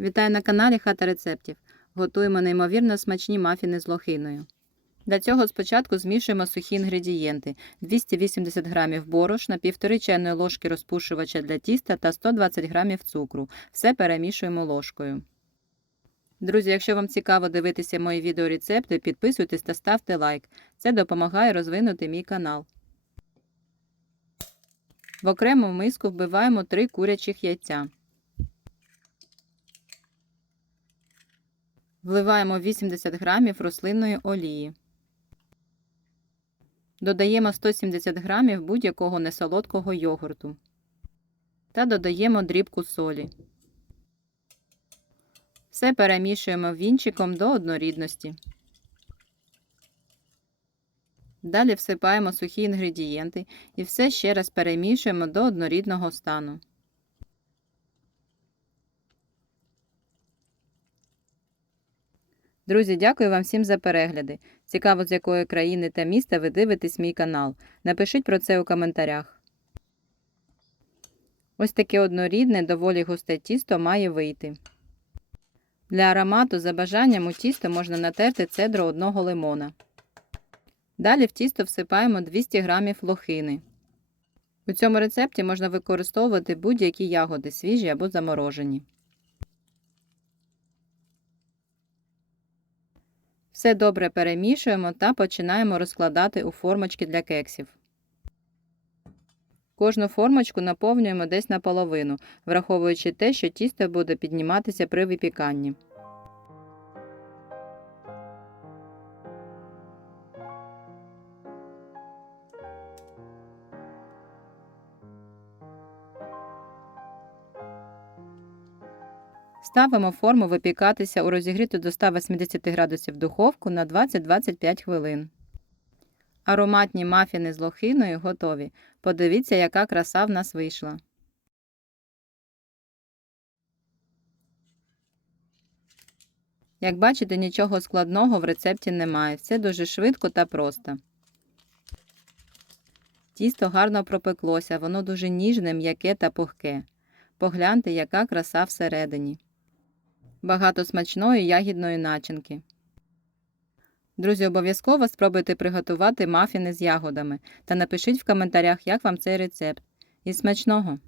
Вітаю на каналі Хата рецептів. Готуємо неймовірно смачні мафіни з лохиною. Для цього спочатку змішуємо сухі інгредієнти: 280 г борошна, 1,5 чайної ложки розпушувача для тіста та 120 г цукру. Все перемішуємо ложкою. Друзі, якщо вам цікаво дивитися мої відеорецепти, підписуйтесь та ставте лайк. Це допомагає розвинути мій канал. В окрему миску вбиваємо 3 курячих яйця. Вливаємо 80 г рослинної олії. Додаємо 170 г будь-якого несолодкого йогурту. Та додаємо дрібку солі. Все перемішуємо вінчиком до однорідності. Далі всипаємо сухі інгредієнти і все ще раз перемішуємо до однорідного стану. Друзі, дякую вам всім за перегляди. Цікаво, з якої країни та міста ви дивитесь мій канал. Напишіть про це у коментарях. Ось таке однорідне, доволі густе тісто має вийти. Для аромату за бажанням у тісто можна натерти цедру одного лимона. Далі в тісто всипаємо 200 г лохини. У цьому рецепті можна використовувати будь-які ягоди, свіжі або заморожені. Все добре перемішуємо та починаємо розкладати у формочки для кексів. Кожну формочку наповнюємо десь наполовину, враховуючи те, що тісто буде підніматися при випіканні. Ставимо форму випікатися у розігріту до 180 градусів духовку на 20-25 хвилин. Ароматні мафіни з лохиною готові. Подивіться, яка краса в нас вийшла. Як бачите, нічого складного в рецепті немає. Все дуже швидко та просто. Тісто гарно пропеклося, воно дуже ніжне, м'яке та пухке. Погляньте, яка краса всередині. Багато смачної ягідної начинки. Друзі, обов'язково спробуйте приготувати мафіни з ягодами та напишіть в коментарях, як вам цей рецепт. І смачного!